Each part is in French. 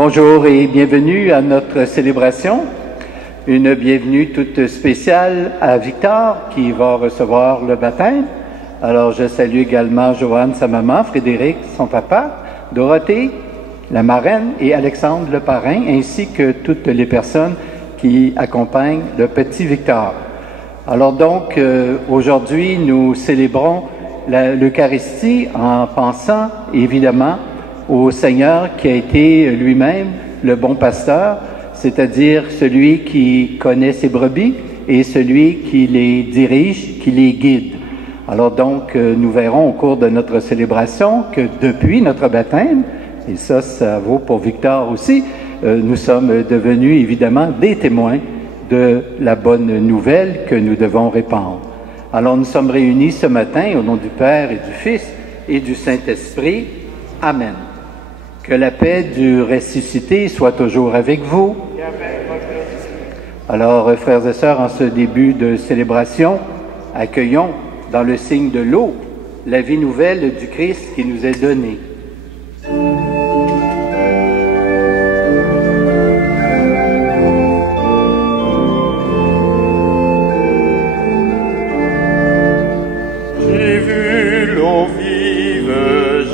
Bonjour et bienvenue à notre célébration. Une bienvenue toute spéciale à Victor qui va recevoir le baptême. Alors je salue également Joanne, sa maman, Frédéric, son papa, Dorothée, la marraine et Alexandre, le parrain, ainsi que toutes les personnes qui accompagnent le petit Victor. Alors donc aujourd'hui nous célébrons l'Eucharistie en pensant évidemment au Seigneur qui a été lui-même le bon pasteur, c'est-à-dire celui qui connaît ses brebis et celui qui les dirige, qui les guide. Alors donc, nous verrons au cours de notre célébration que depuis notre baptême, et ça vaut pour Victor aussi, nous sommes devenus évidemment des témoins de la bonne nouvelle que nous devons répandre. Alors nous sommes réunis ce matin au nom du Père et du Fils et du Saint-Esprit. Amen. Que la paix du ressuscité soit toujours avec vous. Alors, frères et sœurs, en ce début de célébration, accueillons dans le signe de l'eau la vie nouvelle du Christ qui nous est donnée. J'ai vu l'eau vive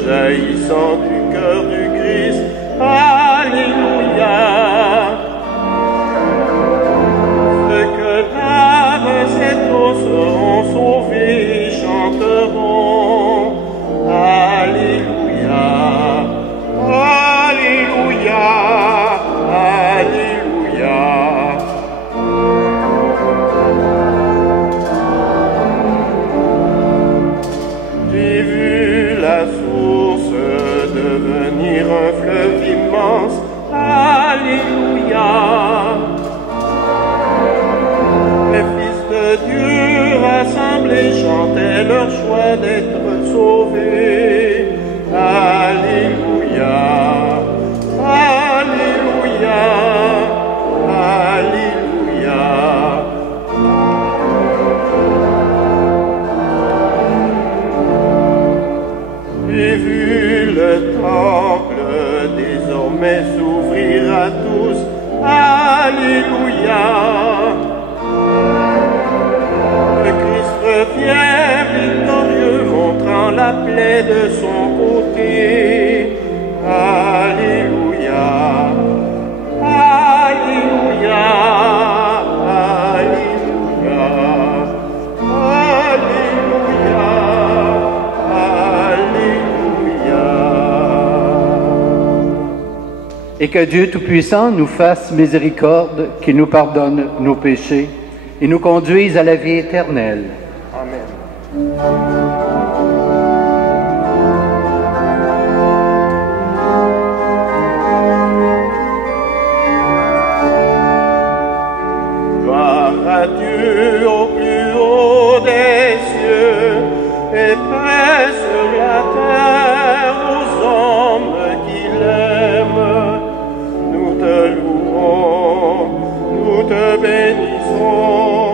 jaillissant du cœur du Christ. Alléluia. Ceux que lavent cette eau seront sauvés et chanteront. Alléluia. Alléluia. Alléluia. J'ai vu la source devenir un fleuve immense. Alléluia. Les fils de Dieu rassemblés chantaient leur joie d'être sauvés. Alléluia. Alléluia. Alléluia. J'ai vu le temple désormais s'ouvrir à tous. Alléluia. Le Christ revient victorieux, montrant la plaie de son côté. Alléluia. Alléluia. Alléluia. Alléluia. Alléluia. Et que Dieu Tout-Puissant nous fasse miséricorde, qu'il nous pardonne nos péchés et nous conduise à la vie éternelle. Amen. Gloire à Dieu au plus haut des cieux et paix sur la terre aux hommes qui l'aiment. Nous te louons, nous te bénissons,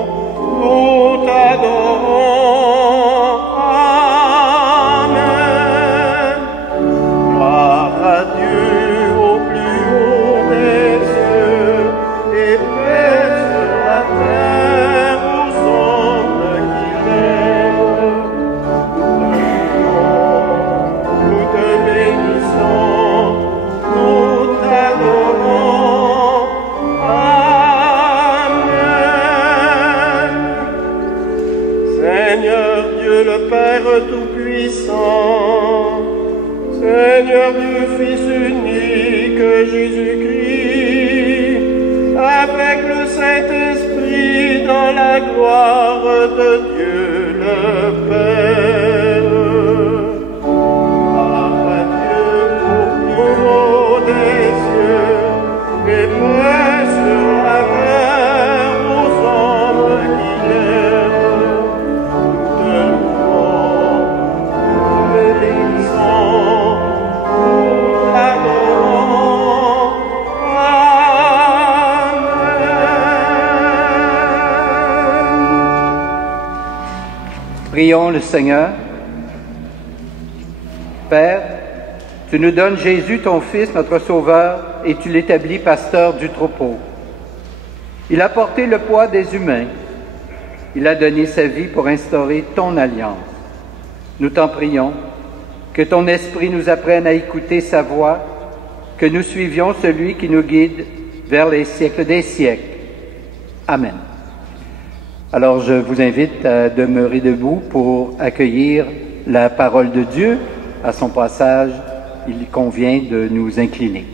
nous t'adorons. Amen. Gloire à Dieu au plus haut des cieux et paix sur la terre aux hommes qui l'aiment. Nous te bénissons, nous t'adorons. Amen. Seigneur Dieu le Père Tout-Puissant, Seigneur du Fils unique Jésus-Christ, avec le Saint-Esprit dans la gloire de Dieu le Père. Gloire à Dieu au plus haut des cieux et paix sur la terre aux hommes qui l'aiment. Nous te louons, nous te bénissons, nous t'adorons. Amen. Prions le Seigneur. Père, Tu nous donnes Jésus, ton Fils, notre Sauveur, et tu l'établis pasteur du troupeau. Il a porté le poids des humains. Il a donné sa vie pour instaurer ton alliance. Nous t'en prions, que ton esprit nous apprenne à écouter sa voix, que nous suivions celui qui nous guide vers les siècles des siècles. Amen. Alors, je vous invite à demeurer debout pour accueillir la parole de Dieu. À son passage, il convient de nous incliner.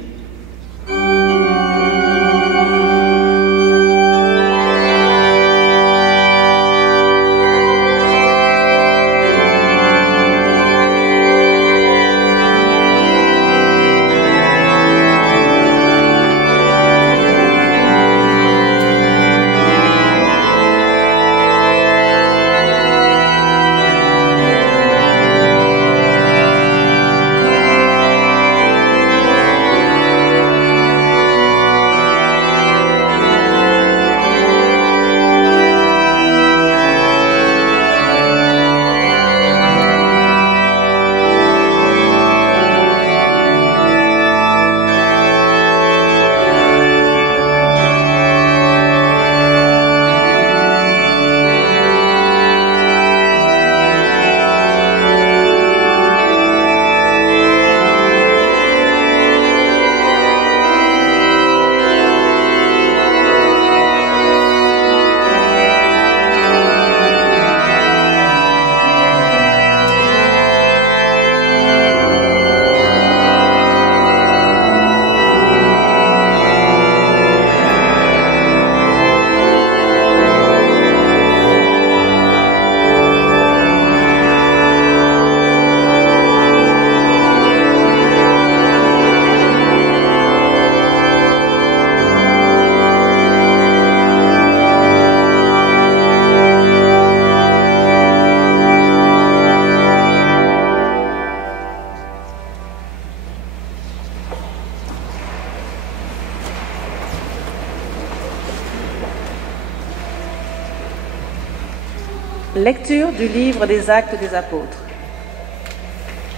Lecture du livre des Actes des Apôtres.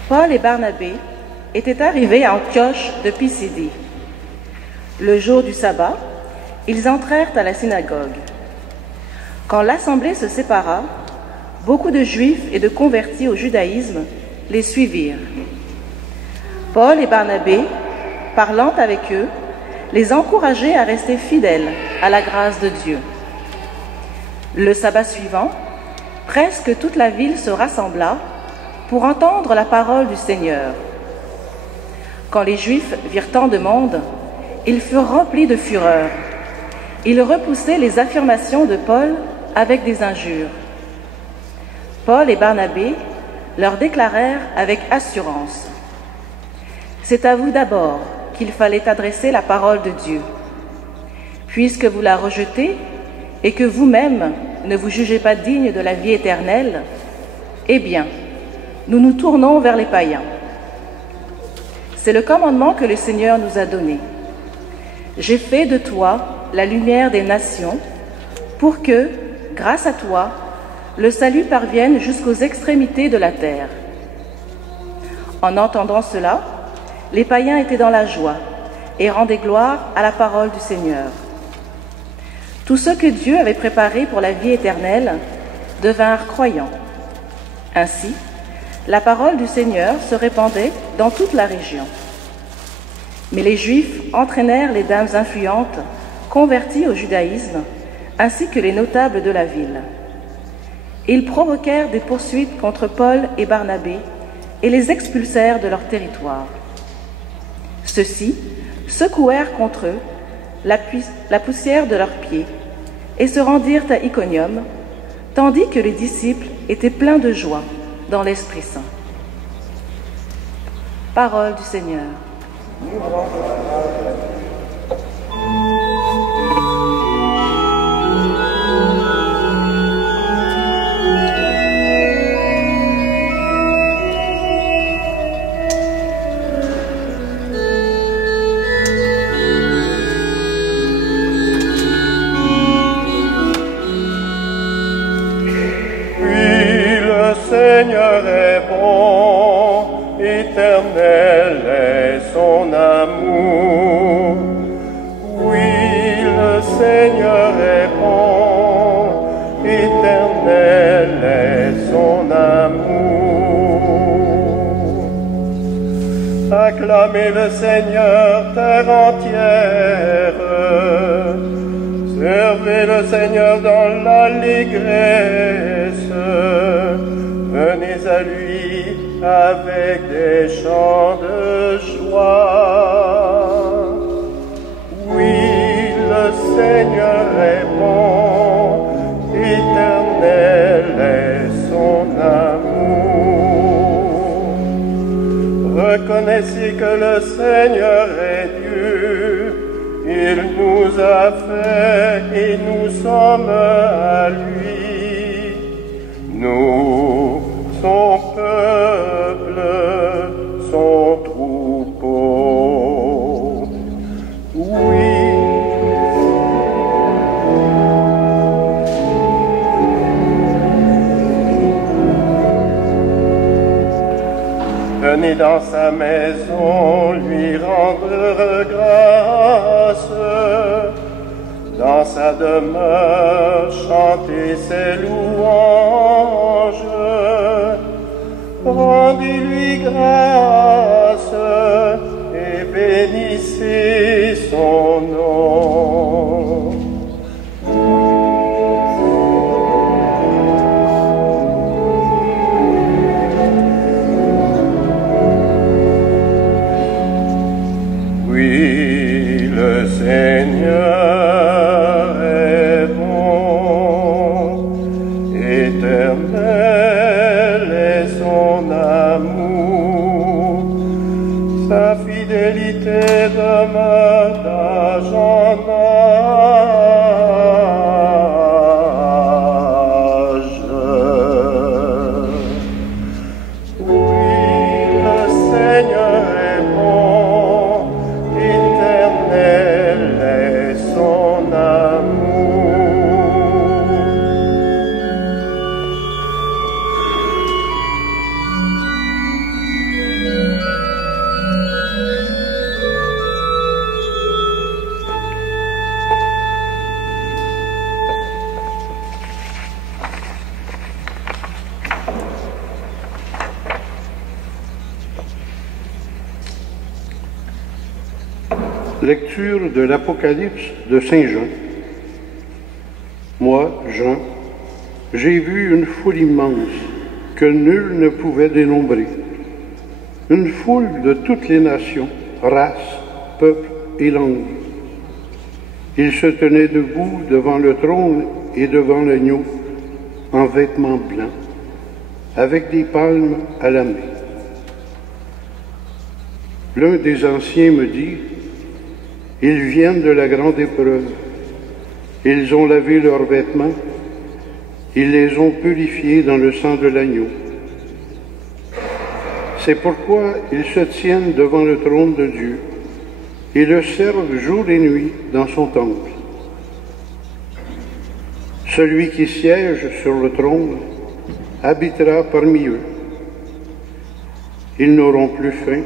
Paul et Barnabé étaient arrivés à Antioche de Pisidie. Le jour du sabbat, ils entrèrent à la synagogue. Quand l'assemblée se sépara, beaucoup de Juifs et de convertis au judaïsme les suivirent. Paul et Barnabé, parlant avec eux, les encourageaient à rester fidèles à la grâce de Dieu. Le sabbat suivant, presque toute la ville se rassembla pour entendre la parole du Seigneur. Quand les Juifs virent tant de monde, ils furent remplis de fureur. Ils repoussaient les affirmations de Paul avec des injures. Paul et Barnabé leur déclarèrent avec assurance: « C'est à vous d'abord qu'il fallait adresser la parole de Dieu. Puisque vous la rejetez et que vous-même ne vous jugez pas digne de la vie éternelle, eh bien, nous nous tournons vers les païens. C'est le commandement que le Seigneur nous a donné. J'ai fait de toi la lumière des nations pour que, grâce à toi, le salut parvienne jusqu'aux extrémités de la terre. » En entendant cela, les païens étaient dans la joie et rendaient gloire à la parole du Seigneur. Tous ceux que Dieu avait préparés pour la vie éternelle devinrent croyants. Ainsi, la parole du Seigneur se répandait dans toute la région. Mais les Juifs entraînèrent les dames influentes, converties au judaïsme, ainsi que les notables de la ville. Ils provoquèrent des poursuites contre Paul et Barnabé et les expulsèrent de leur territoire. Ceux-ci secouèrent contre eux la poussière de leurs pieds et se rendirent à Iconium, tandis que les disciples étaient pleins de joie dans l'Esprit Saint. Parole du Seigneur. Seigneur est bon, éternel. est son amour. Oui, le Seigneur est bon, éternel est son amour. Acclamez le Seigneur, terre entière. Servez le Seigneur dans l'allégresse. Venez à lui avec des chants de joie. Oui, le Seigneur est bon, éternel est son amour. Reconnaissez que le Seigneur est Dieu. Il nous a fait et nous sommes à lui. Nous, son peuple, son troupeau. Oui. Venez dans sa maison lui rendre grâce, dans sa demeure chanter ses louanges. Rendez-lui grâce et bénissez son nom. Oui, le Seigneur est bon, éternel est son amour, sa fidélité demeure d'âge en âge. Oui, le Seigneur est bon, éternel est son amour. Lecture de l'Apocalypse de Saint Jean. Moi, Jean, j'ai vu une foule immense que nul ne pouvait dénombrer. Une foule de toutes les nations, races, peuples et langues. Ils se tenaient debout devant le trône et devant l'agneau en vêtements blancs, avec des palmes à la main. L'un des anciens me dit: ils viennent de la grande épreuve. Ils ont lavé leurs vêtements. Ils les ont purifiés dans le sang de l'agneau. C'est pourquoi ils se tiennent devant le trône de Dieu et le servent jour et nuit dans son temple. Celui qui siège sur le trône habitera parmi eux. Ils n'auront plus faim,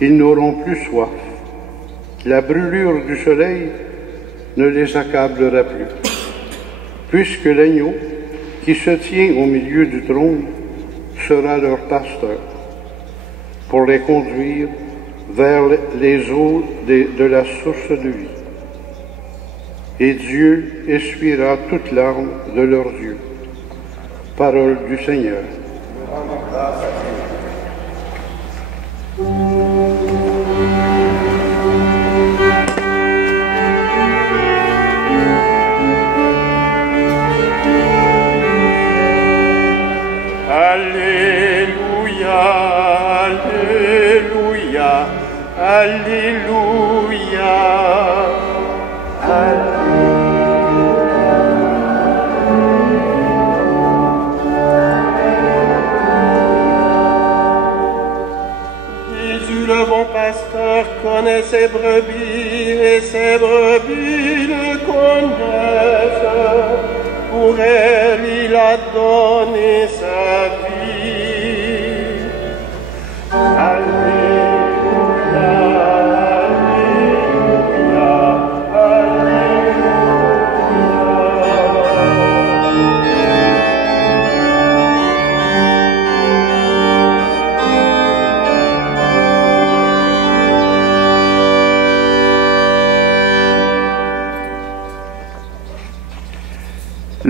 ils n'auront plus soif. La brûlure du soleil ne les accablera plus, puisque l'agneau qui se tient au milieu du trône sera leur pasteur, pour les conduire vers les eaux de la source de vie. Et Dieu essuiera toute larme de leurs yeux. Parole du Seigneur. Alléluia, Alléluia, Alléluia. Jésus, le bon pasteur, connaît ses brebis et ses brebis le connaissent. Pour elle, il a donné sa vie. Alléluia.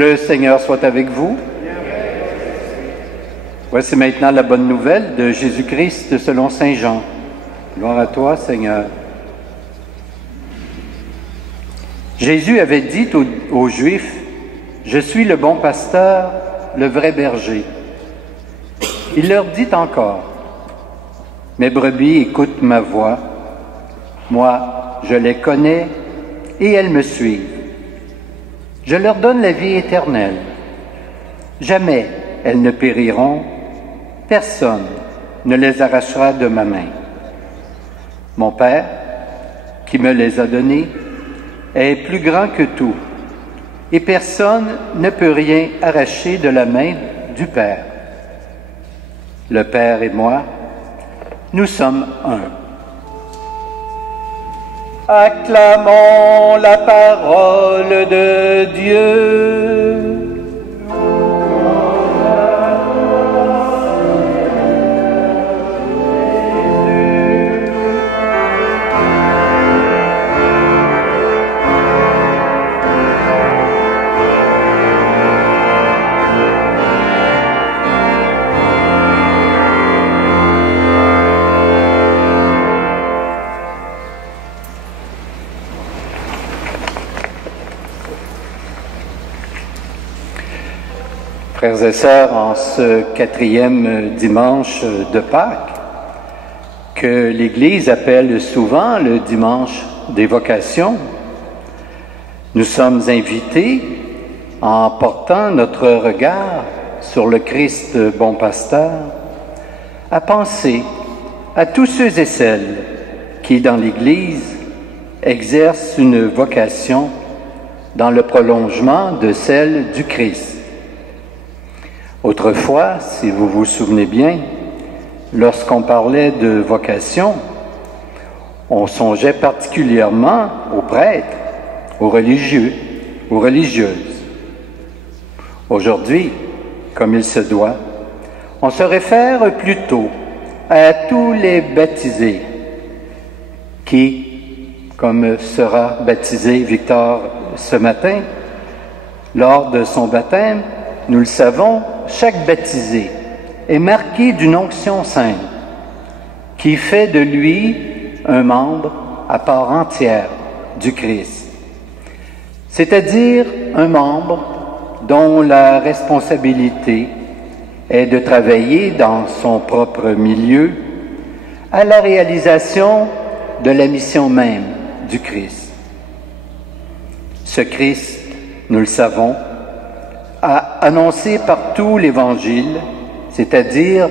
Le Seigneur soit avec vous. Voici maintenant la bonne nouvelle de Jésus-Christ selon saint Jean. Gloire à toi, Seigneur. Jésus avait dit aux Juifs, « Je suis le bon pasteur, le vrai berger. » Il leur dit encore, « Mes brebis écoutent ma voix. Moi, je les connais et elles me suivent. Je leur donne la vie éternelle. Jamais elles ne périront. Personne ne les arrachera de ma main. Mon Père, qui me les a donnés, est plus grand que tout, et personne ne peut rien arracher de la main du Père. Le Père et moi, nous sommes un. » Acclamons la parole de Dieu. Frères et sœurs, en ce 4e dimanche de Pâques, que l'Église appelle souvent le dimanche des vocations, nous sommes invités, en portant notre regard sur le Christ bon pasteur, à penser à tous ceux et celles qui, dans l'Église, exercent une vocation dans le prolongement de celle du Christ. Autrefois, si vous vous souvenez bien, lorsqu'on parlait de vocation, on songeait particulièrement aux prêtres, aux religieux, aux religieuses. Aujourd'hui, comme il se doit, on se réfère plutôt à tous les baptisés qui, comme sera baptisé Victor ce matin, lors de son baptême, nous le savons, chaque baptisé est marqué d'une onction sainte qui fait de lui un membre à part entière du Christ, c'est-à-dire un membre dont la responsabilité est de travailler dans son propre milieu à la réalisation de la mission même du Christ. Ce Christ, nous le savons, a annoncé partout l'Évangile, c'est-à-dire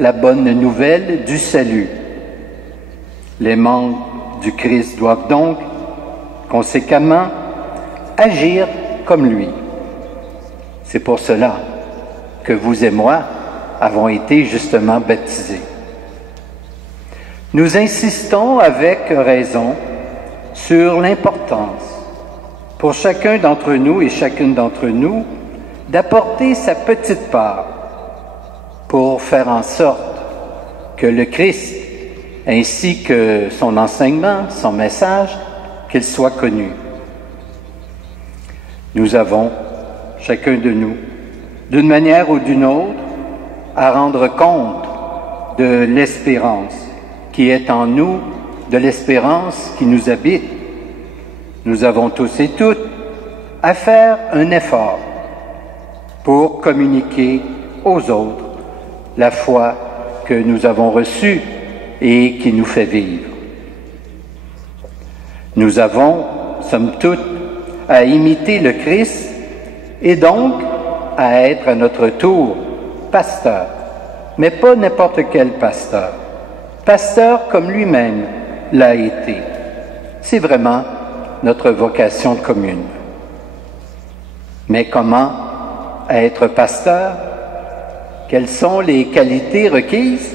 la bonne nouvelle du salut. Les membres du Christ doivent donc, conséquemment, agir comme lui. C'est pour cela que vous et moi avons été justement baptisés. Nous insistons avec raison sur l'importance pour chacun d'entre nous et chacune d'entre nous d'apporter sa petite part pour faire en sorte que le Christ, ainsi que son enseignement, son message, qu'il soit connu. Nous avons, chacun de nous, d'une manière ou d'une autre, à rendre compte de l'espérance qui est en nous, de l'espérance qui nous habite. Nous avons tous et toutes à faire un effort pour communiquer aux autres la foi que nous avons reçue et qui nous fait vivre. Nous avons, somme toute, à imiter le Christ et donc à être à notre tour pasteur, mais pas n'importe quel pasteur. Pasteur comme lui-même l'a été. C'est vraiment notre vocation commune. Mais comment être pasteur? Quelles sont les qualités requises?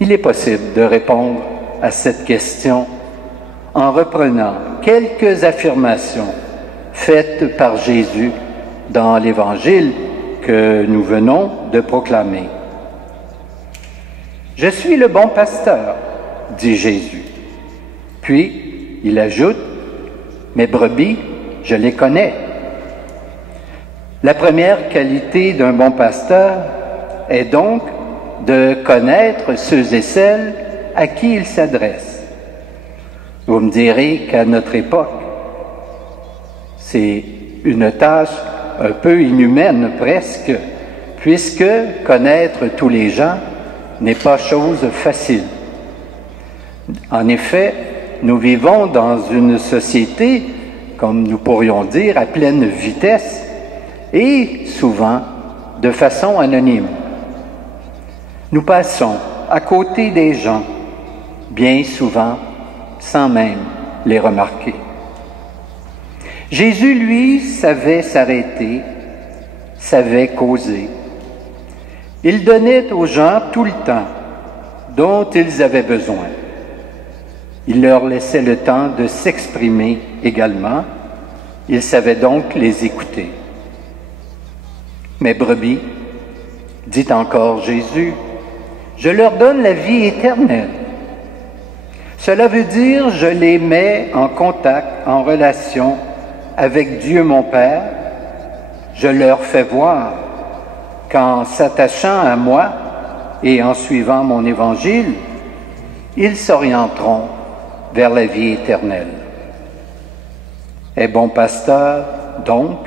Il est possible de répondre à cette question en reprenant quelques affirmations faites par Jésus dans l'Évangile que nous venons de proclamer. « Je suis le bon pasteur », dit Jésus. Puis, il ajoute, « Mes brebis, je les connais. La première qualité d'un bon pasteur est donc de connaître ceux et celles à qui il s'adresse. Vous me direz qu'à notre époque, c'est une tâche un peu inhumaine presque, puisque connaître tous les gens n'est pas chose facile. En effet, nous vivons dans une société, comme nous pourrions dire, à pleine vitesse et souvent de façon anonyme. Nous passons à côté des gens, bien souvent sans même les remarquer. Jésus, lui, savait s'arrêter, savait causer. Il donnait aux gens tout le temps dont ils avaient besoin. Il leur laissait le temps de s'exprimer également. Il savait donc les écouter. Mes brebis, dit encore Jésus, je leur donne la vie éternelle. Cela veut dire, je les mets en contact, en relation avec Dieu mon Père. Je leur fais voir qu'en s'attachant à moi et en suivant mon évangile, ils s'orienteront vers la vie éternelle. Et bon pasteur, donc,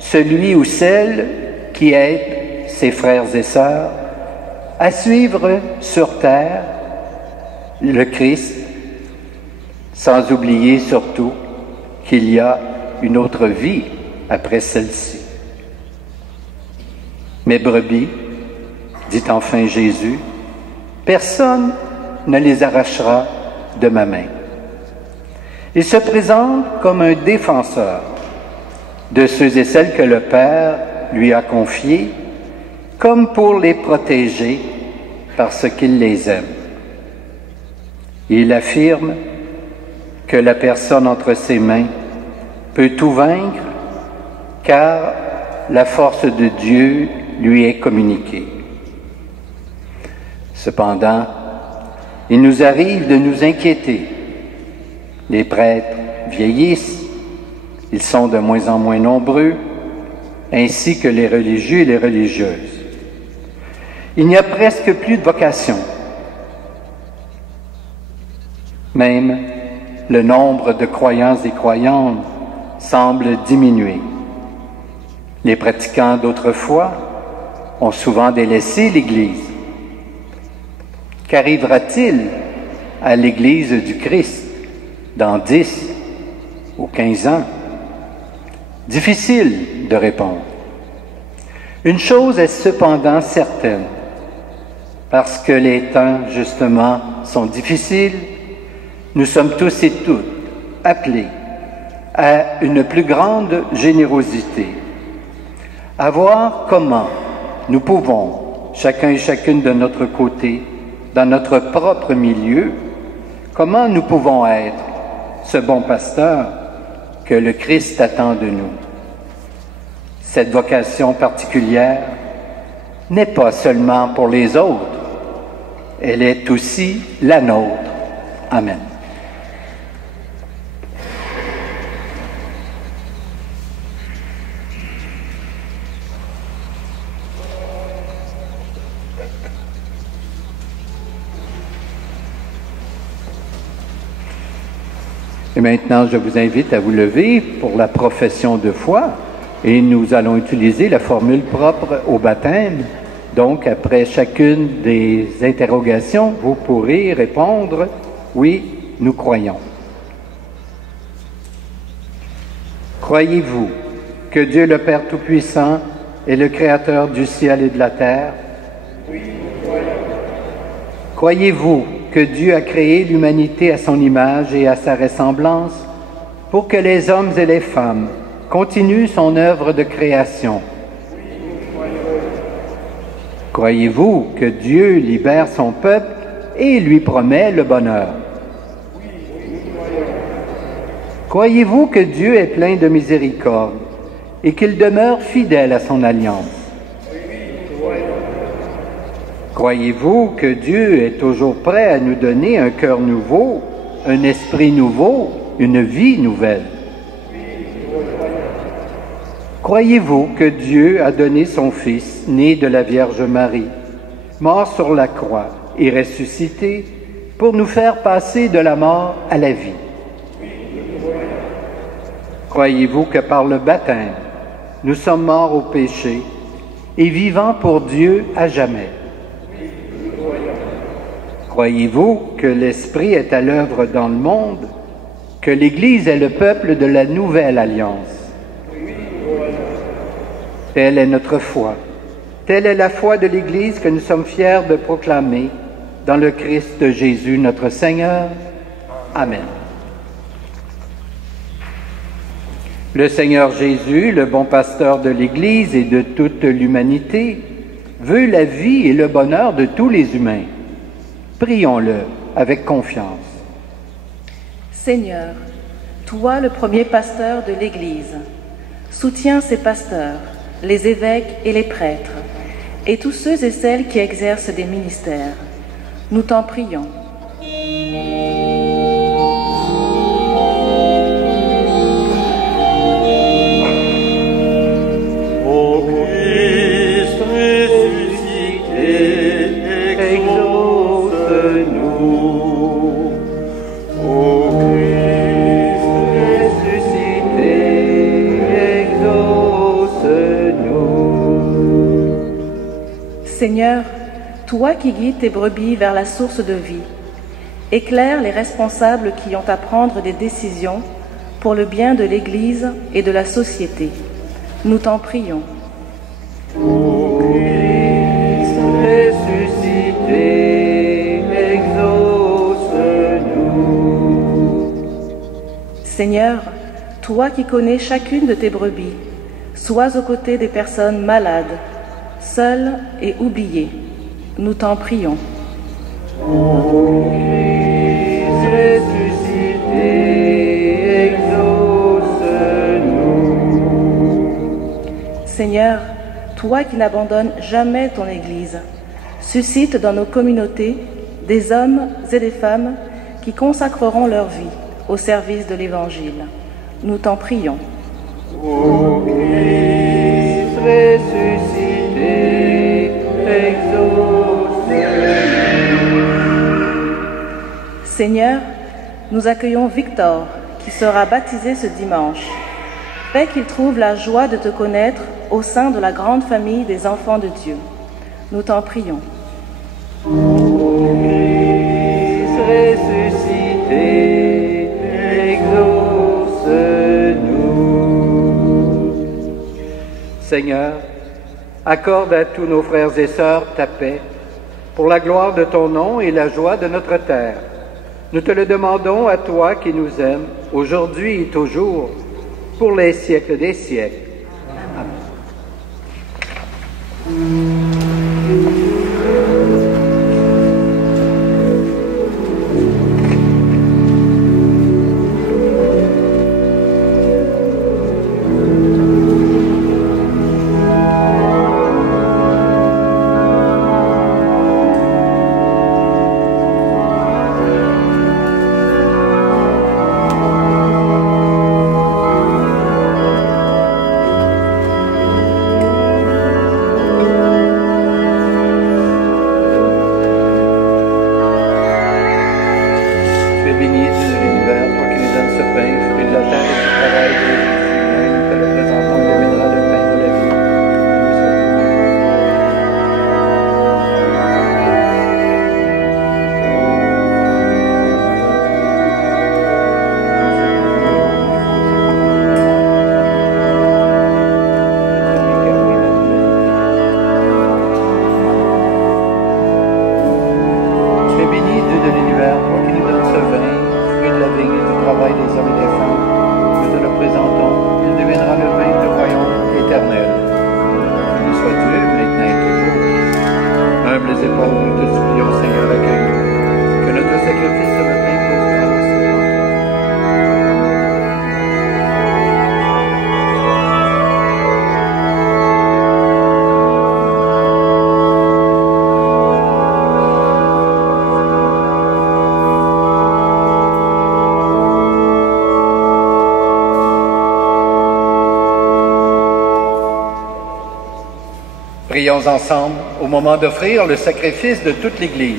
celui ou celle qui aide ses frères et sœurs à suivre sur terre le Christ, sans oublier surtout qu'il y a une autre vie après celle-ci. Mes brebis, dit enfin Jésus, personne ne les arrachera de ma main. Il se présente comme un défenseur de ceux et celles que le Père lui a confiés, comme pour les protéger parce qu'il les aime. Il affirme que la personne entre ses mains peut tout vaincre, car la force de Dieu lui est communiquée. Cependant, il nous arrive de nous inquiéter. Les prêtres vieillissent, ils sont de moins en moins nombreux, ainsi que les religieux et les religieuses. Il n'y a presque plus de vocation. Même le nombre de croyants et croyantes semble diminuer. Les pratiquants d'autrefois ont souvent délaissé l'Église. Qu'arrivera-t-il à l'Église du Christ dans 10 ou 15 ans? Difficile de répondre. Une chose est cependant certaine, parce que les temps, justement, sont difficiles, nous sommes tous et toutes appelés à une plus grande générosité, à voir comment nous pouvons, chacun et chacune de notre côté, dans notre propre milieu, comment nous pouvons être ce bon pasteur que le Christ attend de nous. Cette vocation particulière n'est pas seulement pour les autres, elle est aussi la nôtre. Amen. Et maintenant, je vous invite à vous lever pour la profession de foi et nous allons utiliser la formule propre au baptême. Donc, après chacune des interrogations, vous pourrez répondre « Oui, nous croyons ». Croyez-vous que Dieu le Père Tout-Puissant est le Créateur du ciel et de la terre? Oui, nous croyons. Croyez-vous que Dieu a créé l'humanité à son image et à sa ressemblance pour que les hommes et les femmes continuent son œuvre de création? Croyez-vous que Dieu libère son peuple et lui promet le bonheur? Croyez-vous que Dieu est plein de miséricorde et qu'il demeure fidèle à son alliance? Croyez-vous que Dieu est toujours prêt à nous donner un cœur nouveau, un esprit nouveau, une vie nouvelle? Croyez-vous que Dieu a donné son Fils, né de la Vierge Marie, mort sur la croix et ressuscité, pour nous faire passer de la mort à la vie? Croyez-vous que par le baptême, nous sommes morts au péché et vivants pour Dieu à jamais? Croyez-vous que l'Esprit est à l'œuvre dans le monde, que l'Église est le peuple de la nouvelle alliance? Telle est notre foi. Telle est la foi de l'Église que nous sommes fiers de proclamer dans le Christ Jésus notre Seigneur. Amen. Le Seigneur Jésus, le bon pasteur de l'Église et de toute l'humanité, veut la vie et le bonheur de tous les humains. Prions-le avec confiance. Seigneur, toi le premier pasteur de l'Église, soutiens ces pasteurs, les évêques et les prêtres, et tous ceux et celles qui exercent des ministères. Nous t'en prions. Ô Christ ressuscité, exauce-nous. Ô Christ ressuscité, exauce-nous. Seigneur, toi qui guides tes brebis vers la source de vie, éclaire les responsables qui ont à prendre des décisions pour le bien de l'Église et de la société. Nous t'en prions. Ô Christ ressuscité, exauce-nous. Seigneur, toi qui connais chacune de tes brebis, sois aux côtés des personnes malades, seules et oubliées. Nous t'en prions. Ô Christ ressuscité, exauce-nous. Seigneur, toi qui n'abandonnes jamais ton Église, suscite dans nos communautés des hommes et des femmes qui consacreront leur vie au service de l'Évangile. Nous t'en prions. Ô Christ ressuscité, exauce-nous. Seigneur, nous accueillons Victor, qui sera baptisé ce dimanche. Fais qu'il trouve la joie de te connaître au sein de la grande famille des enfants de Dieu. Nous t'en prions. Ô Christ ressuscité, exauce-nous. Seigneur, accorde à tous nos frères et sœurs ta paix, pour la gloire de ton nom et la joie de notre terre. Nous te le demandons à toi qui nous aimes, aujourd'hui et toujours, pour les siècles des siècles. Amen. Prions ensemble au moment d'offrir le sacrifice de toute l'Église.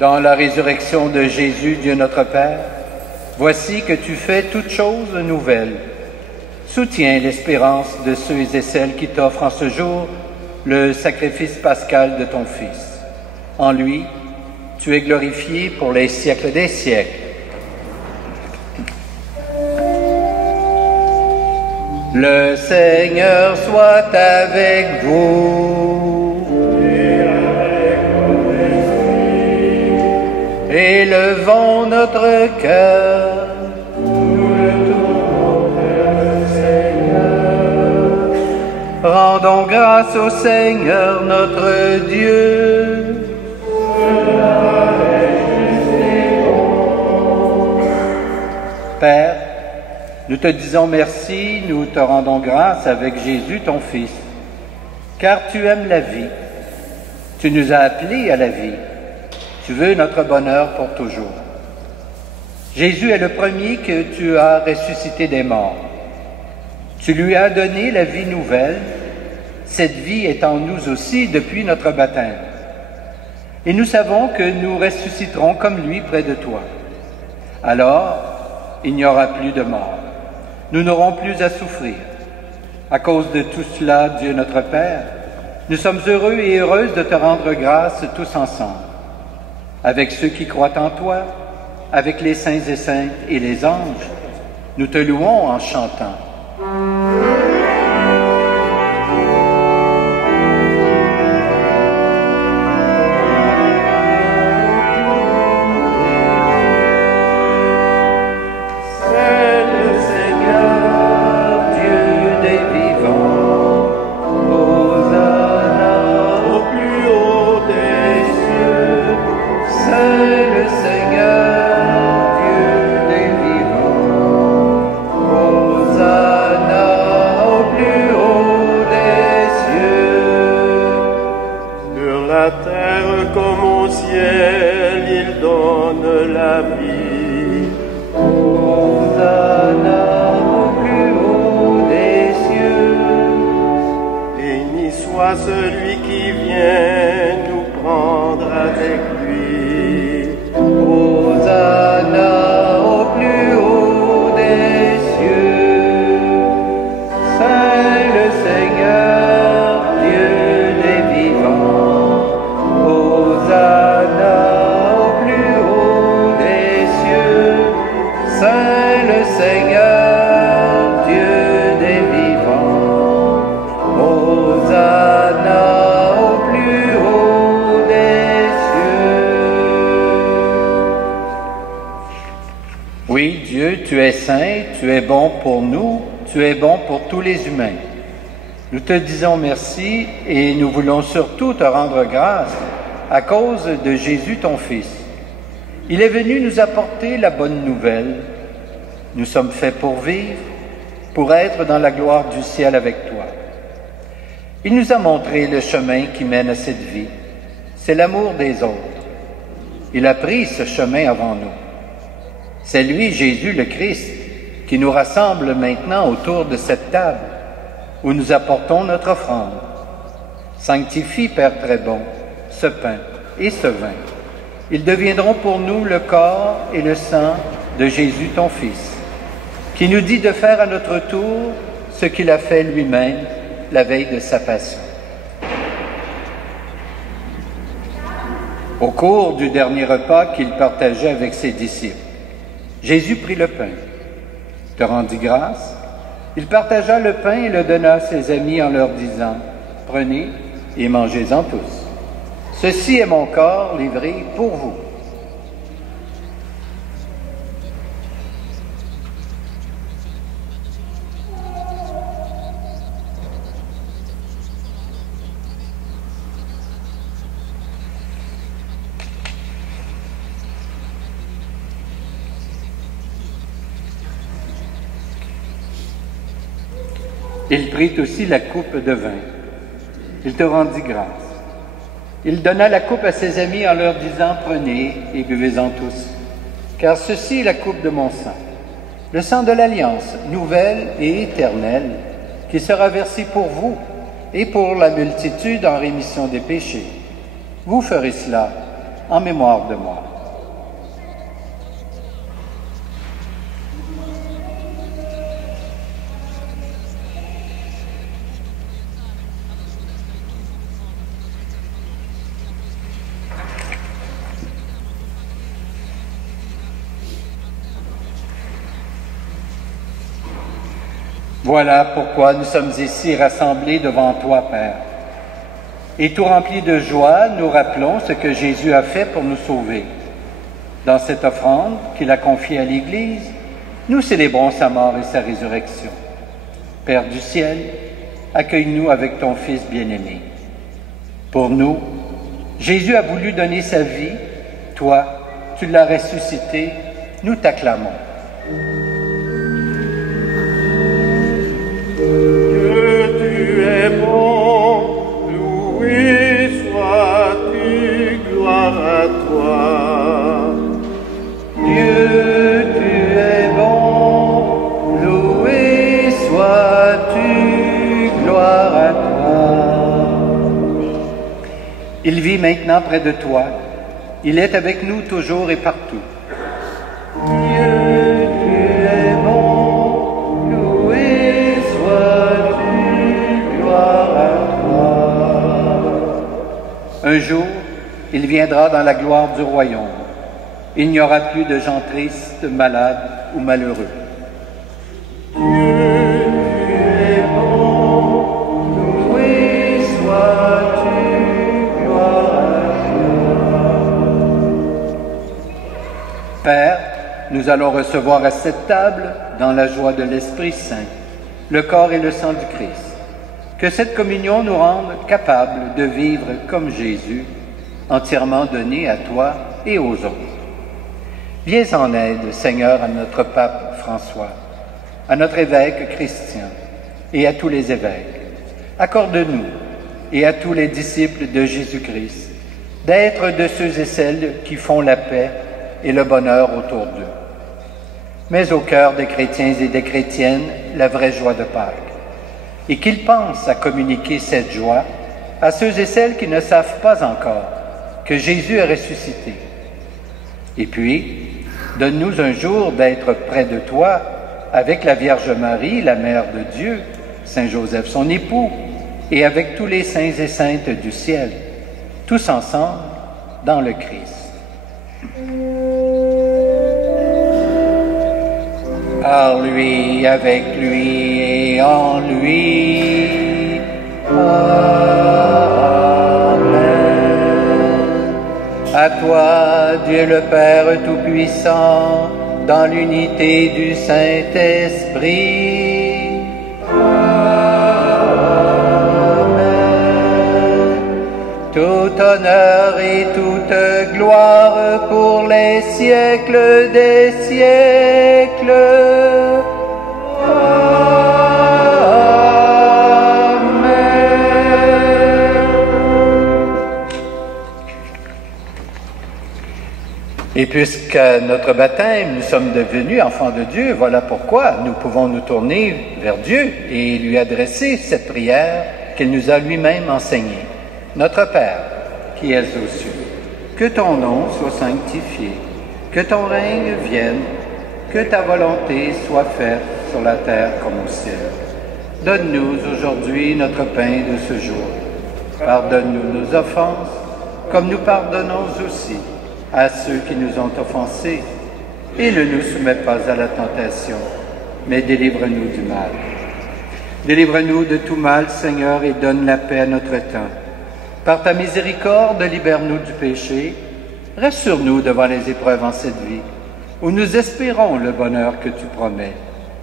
Dans la résurrection de Jésus, Dieu notre Père, voici que tu fais toutes choses nouvelles. Soutiens l'espérance de ceux et celles qui t'offrent en ce jour le sacrifice pascal de ton Fils. En lui, tu es glorifié pour les siècles des siècles. Le Seigneur soit avec vous. Élevons notre cœur. Nous le tournons vers le Seigneur. Rendons grâce au Seigneur notre Dieu. Cela est juste et bon. Père, nous te disons merci, nous te rendons grâce avec Jésus, ton Fils, car tu aimes la vie. Tu nous as appelés à la vie. Tu veux notre bonheur pour toujours. Jésus est le premier que tu as ressuscité des morts. Tu lui as donné la vie nouvelle. Cette vie est en nous aussi depuis notre baptême. Et nous savons que nous ressusciterons comme lui près de toi. Alors, il n'y aura plus de mort. Nous n'aurons plus à souffrir. À cause de tout cela, Dieu notre Père, nous sommes heureux et heureuses de te rendre grâce tous ensemble, avec ceux qui croient en toi, avec les saints et saintes et les anges. Nous te louons en chantant. Celui qui vient nous prendre avec lui. Hosanna au plus haut des cieux. Saint le Seigneur, Dieu des vivants. Hosanna au plus haut des cieux. Saint le Seigneur, Dieu des vivants. Hosanna. Oui, Dieu, tu es saint, tu es bon pour nous, tu es bon pour tous les humains. Nous te disons merci et nous voulons surtout te rendre grâce à cause de Jésus, ton Fils. Il est venu nous apporter la bonne nouvelle. Nous sommes faits pour vivre, pour être dans la gloire du ciel avec toi. Il nous a montré le chemin qui mène à cette vie. C'est l'amour des autres. Il a pris ce chemin avant nous. C'est lui, Jésus le Christ, qui nous rassemble maintenant autour de cette table où nous apportons notre offrande. Sanctifie, Père très bon, ce pain et ce vin. Ils deviendront pour nous le corps et le sang de Jésus, ton Fils, qui nous dit de faire à notre tour ce qu'il a fait lui-même la veille de sa passion. Au cours du dernier repas qu'il partageait avec ses disciples, Jésus prit le pain, te rendit grâce, il partagea le pain et le donna à ses amis en leur disant « Prenez et mangez-en tous. Ceci est mon corps livré pour vous. » Il prit aussi la coupe de vin. Il te rendit grâce. Il donna la coupe à ses amis en leur disant « Prenez et buvez-en tous, car ceci est la coupe de mon sang, le sang de l'Alliance, nouvelle et éternelle, qui sera versé pour vous et pour la multitude en rémission des péchés. Vous ferez cela en mémoire de moi. Voilà pourquoi nous sommes ici rassemblés devant toi, Père. Et tout remplis de joie, nous rappelons ce que Jésus a fait pour nous sauver. Dans cette offrande qu'il a confiée à l'Église, nous célébrons sa mort et sa résurrection. Père du ciel, accueille-nous avec ton Fils bien-aimé. Pour nous, Jésus a voulu donner sa vie. Toi, tu l'as ressuscité. Nous t'acclamons. Dieu, tu es bon, loué sois-tu, gloire à toi. Dieu, tu es bon, loué sois-tu, gloire à toi. Il vit maintenant près de toi, il est avec nous toujours et partout. Dieu, tu es bon, loué sois-tu, gloire à toi. Un jour, il viendra dans la gloire du royaume. Il n'y aura plus de gens tristes, malades ou malheureux. Dieu, tu es bon, loué sois-tu, gloire à toi. Père, nous allons recevoir à cette table, dans la joie de l'Esprit Saint, le corps et le sang du Christ. Que cette communion nous rende capables de vivre comme Jésus, entièrement donné à toi et aux autres. Viens en aide, Seigneur, à notre pape François, à notre évêque Christian et à tous les évêques. Accorde-nous et à tous les disciples de Jésus-Christ d'être de ceux et celles qui font la paix et le bonheur autour d'eux. Mets au cœur des chrétiens et des chrétiennes la vraie joie de Pâques, et qu'ils pensent à communiquer cette joie à ceux et celles qui ne savent pas encore que Jésus est ressuscité. Et puis, donne-nous un jour d'être près de toi avec la Vierge Marie, la Mère de Dieu, Saint Joseph, son époux, et avec tous les saints et saintes du ciel, tous ensemble dans le Christ. Par lui, avec lui et en lui. À toi, Dieu le Père Tout-Puissant, dans l'unité du Saint-Esprit. Amen. Tout honneur et toute gloire pour les siècles des siècles. Et puisqu'à notre baptême, nous sommes devenus enfants de Dieu, voilà pourquoi nous pouvons nous tourner vers Dieu et lui adresser cette prière qu'il nous a lui-même enseignée. Notre Père, qui es aux cieux, que ton nom soit sanctifié, que ton règne vienne, que ta volonté soit faite sur la terre comme au ciel. Donne-nous aujourd'hui notre pain de ce jour. Pardonne-nous nos offenses, comme nous pardonnons aussi à ceux qui nous ont offensés, et ne nous soumets pas à la tentation, mais délivre-nous du mal. Délivre-nous de tout mal, Seigneur, et donne la paix à notre temps. Par ta miséricorde, libère-nous du péché, rassure-nous devant les épreuves en cette vie, où nous espérons le bonheur que tu promets,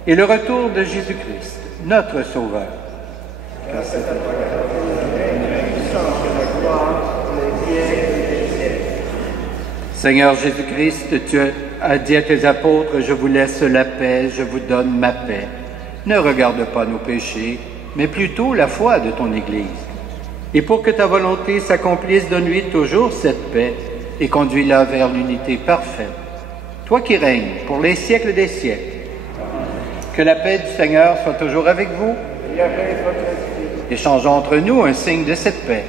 et le retour de Jésus-Christ, notre Sauveur. Grâce à toi. Seigneur Jésus-Christ, tu as dit à tes apôtres, je vous laisse la paix, je vous donne ma paix. Ne regarde pas nos péchés, mais plutôt la foi de ton Église. Et pour que ta volonté s'accomplisse, donne-lui toujours cette paix et conduis-la vers l'unité parfaite. Toi qui règnes pour les siècles des siècles, Que la paix du Seigneur soit toujours avec vous. Échangeons entre nous un signe de cette paix.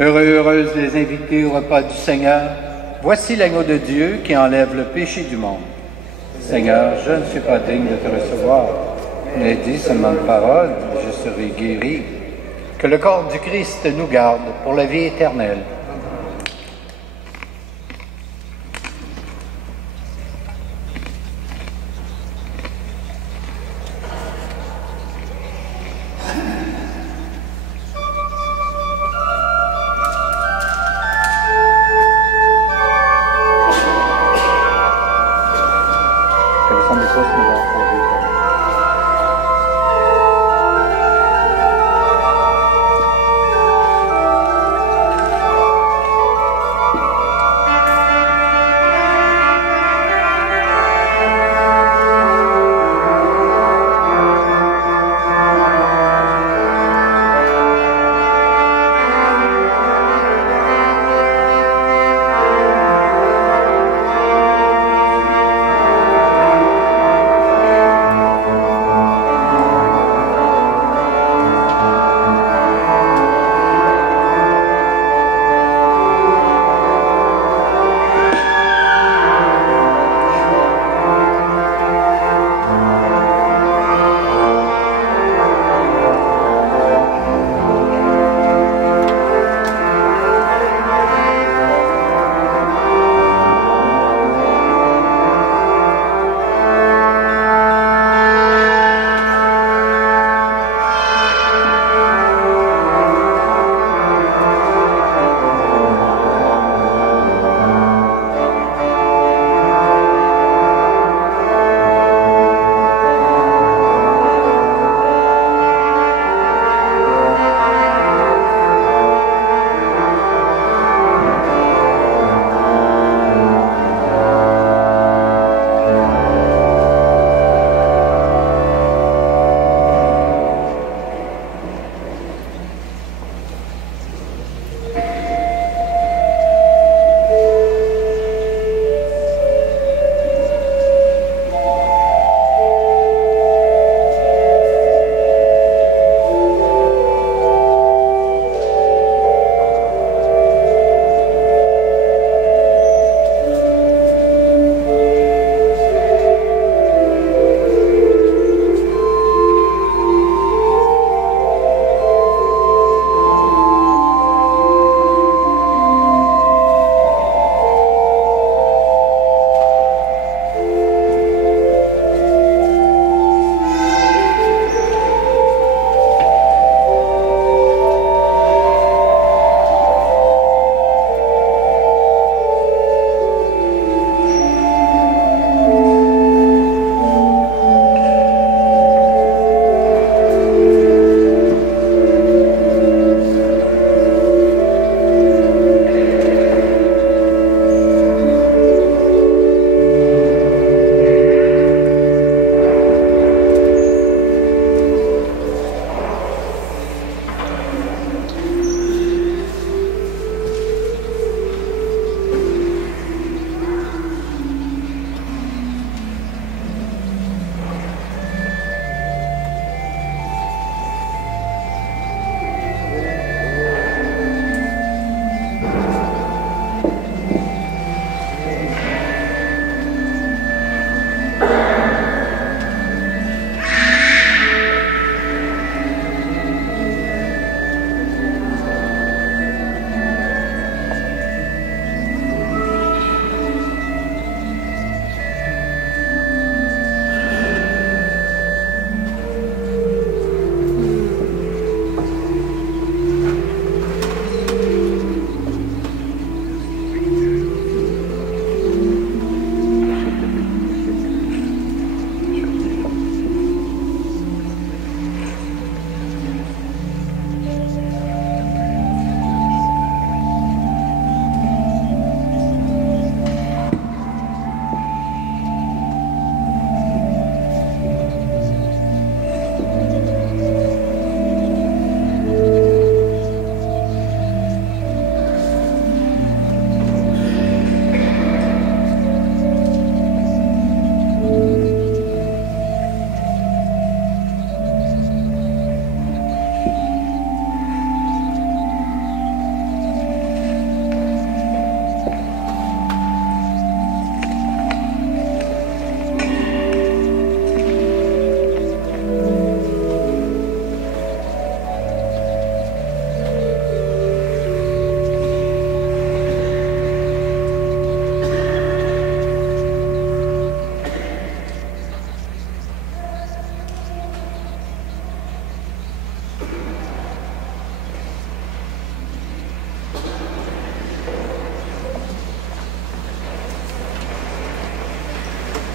Heureuses les invités au repas du Seigneur, voici l'agneau de Dieu qui enlève le péché du monde. Seigneur, je ne suis pas digne de te recevoir, mais dis seulement une parole, je serai guéri. Que le corps du Christ nous garde pour la vie éternelle.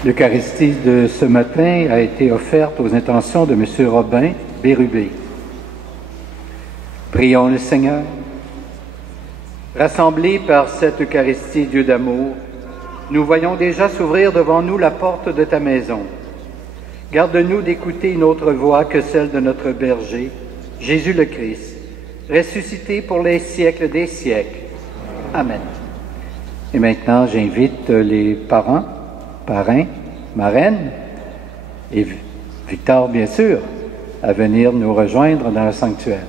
L'Eucharistie de ce matin a été offerte aux intentions de M. Robin Bérubé. Prions le Seigneur. Rassemblés par cette Eucharistie, Dieu d'amour, nous voyons déjà s'ouvrir devant nous la porte de ta maison. Garde-nous d'écouter une autre voix que celle de notre berger, Jésus le Christ, ressuscité pour les siècles des siècles. Amen. Et maintenant, j'invite les parrains, marraines, et Victor, bien sûr, à venir nous rejoindre dans le sanctuaire.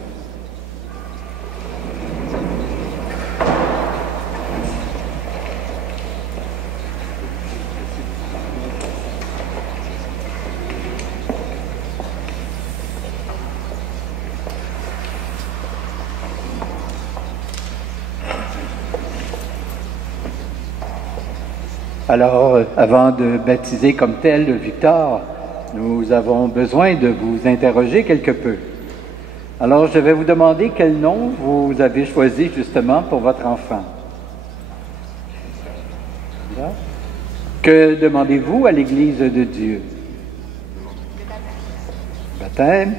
Alors, avant de baptiser comme tel Victor, nous avons besoin de vous interroger quelque peu. Alors, je vais vous demander quel nom vous avez choisi justement pour votre enfant. Que demandez-vous à l'Église de Dieu? Baptême.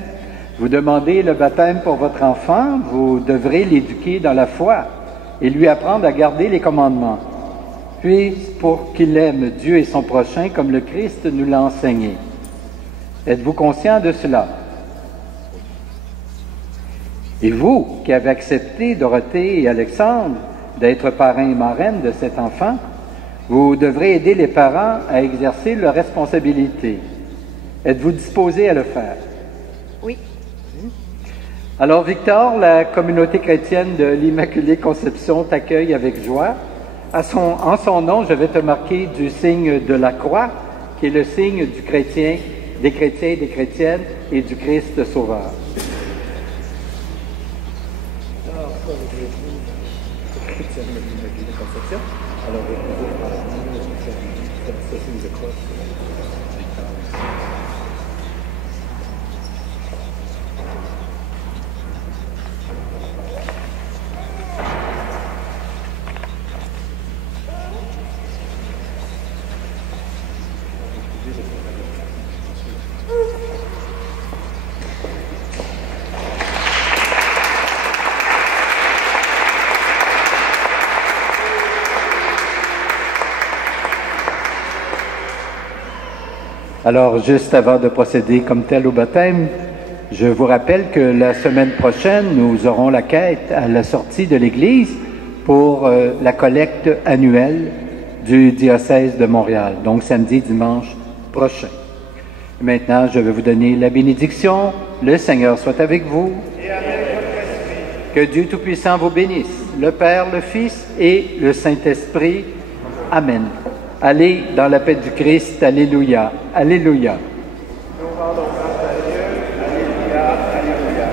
Vous demandez le baptême pour votre enfant, vous devrez l'éduquer dans la foi et lui apprendre à garder les commandements. Puis, pour qu'il aime Dieu et son prochain comme le Christ nous l'a enseigné. Êtes-vous conscient de cela? Et vous, qui avez accepté, Dorothée et Alexandre, d'être parrain et marraine de cet enfant, vous devrez aider les parents à exercer leurs responsabilités. Êtes-vous disposés à le faire? Oui. Alors, Victor, la communauté chrétienne de l'Immaculée Conception t'accueille avec joie. En son nom, je vais te marquer du signe de la croix, qui est le signe du chrétien, des chrétiens et des chrétiennes et du Christ Sauveur. Alors, juste avant de procéder comme tel au baptême, je vous rappelle que la semaine prochaine, nous aurons la quête à la sortie de l'Église pour la collecte annuelle du diocèse de Montréal, donc samedi, dimanche prochain. Maintenant, je vais vous donner la bénédiction. Le Seigneur soit avec vous. Et avec votre esprit. Que Dieu Tout-Puissant vous bénisse, le Père, le Fils et le Saint-Esprit. Amen. Allez dans la paix du Christ. Alléluia. Alléluia. Nous rendons grâce à Dieu. Alléluia. Alléluia.